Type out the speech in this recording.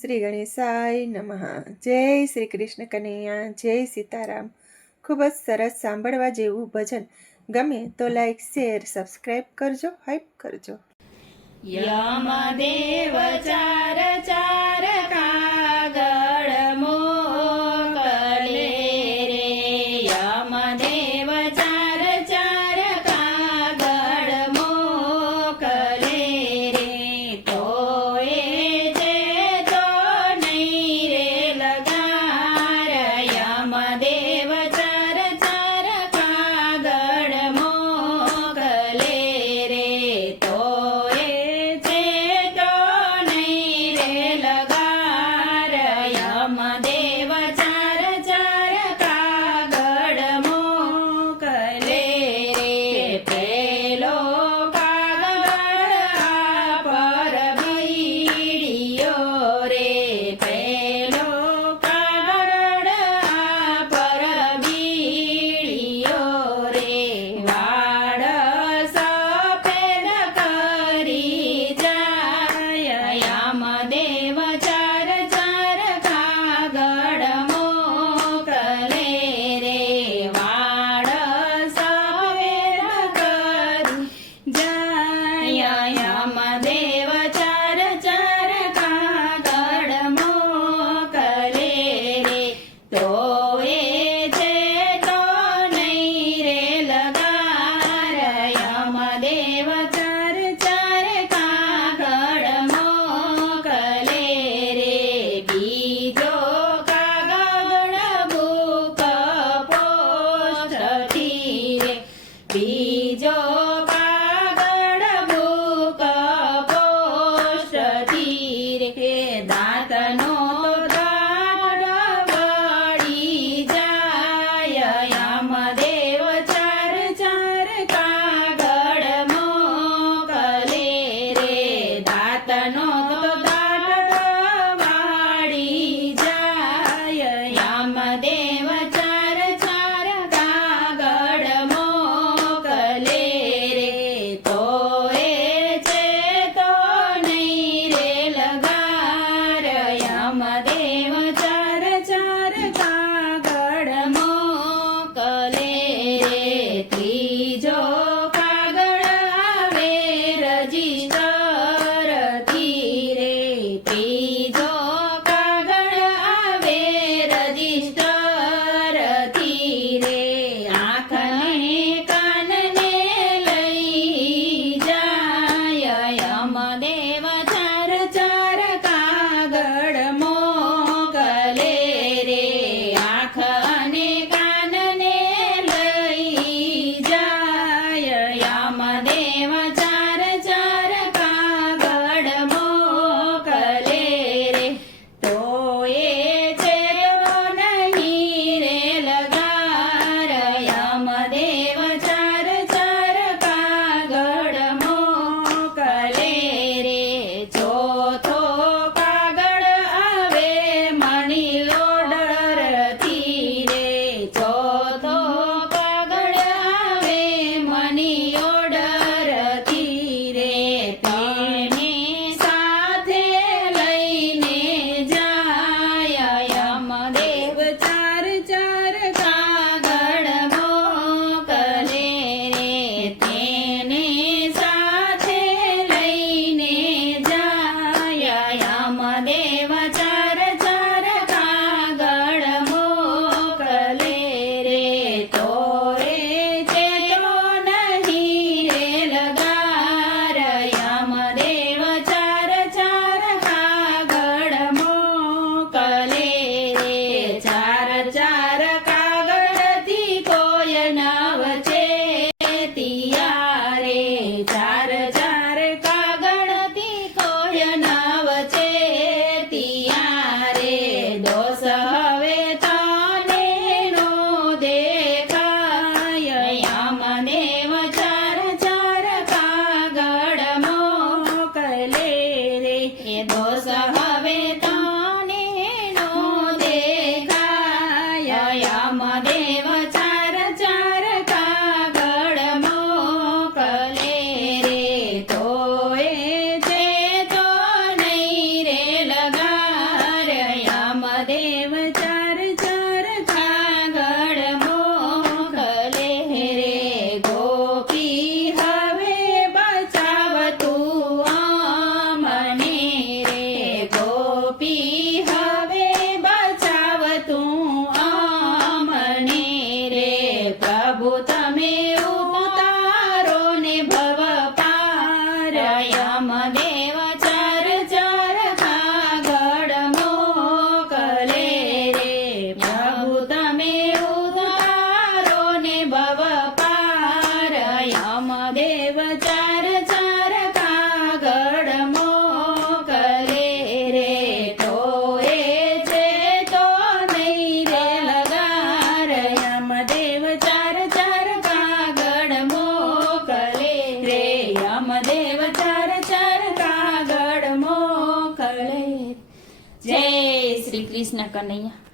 શ્રી ગણેશાય નમઃ। જય શ્રી કૃષ્ણ કનૈયા, જય સીતારામ। ખૂબ જ સરસ સાંભળવા જેવું ભજન। ગમે તો લાઈક, શેર, સબસ્ક્રાઈબ કરજો, હાઈપ કરજો। યમદેવ ચાર ચાર કાગળ મોકલે રે, યમદેવ ચાર ચાર કાગળ મોકલે રે, તોય જે તો નહીં રે લગાર, યમદેવ ચાર ચાર કાગળ મોકલે રે, તોય યમદેવ ચાર ચાર કાગળ મોકલે રે, પેલો કાગળ પર બીડીયો રે, પેલો કાગળ પર બીડીયો રે, વાળ સફેદ કરી જાય, યમદેવ ચાર ચાર કાગળ મોકલે રે, વાળ સફેદ કરી જાય, યમદેવ ચાર ચાર કાગળ મોકલે રે, તોય જે તો નહીં રે લગાર, યમદેવ ચાર ચાર કાગળ મોકલે રે, બીજો કાગળ બુક પોસ્ટથી રે, બીજો કાગળ બુક પોસ્ટથી રે, દાંતનો દાંત વળી જાય, યમદેવ ચાર ચાર કાગળ મોકલે રે, દાંતનો દાંત વાળી જાય, યમદેવ ચાર ચાર કાગળ મોકલે યમદેવ ચાર ચાર કાગળ મોકલે રે તો એ છે તો નહીં રે લગાર યમદેવ ચાર ચાર કાગળ મોકલે રે યમદેવ ચાર ચાર કાગળ મોકલે જય શ્રી કૃષ્ણ કનૈયા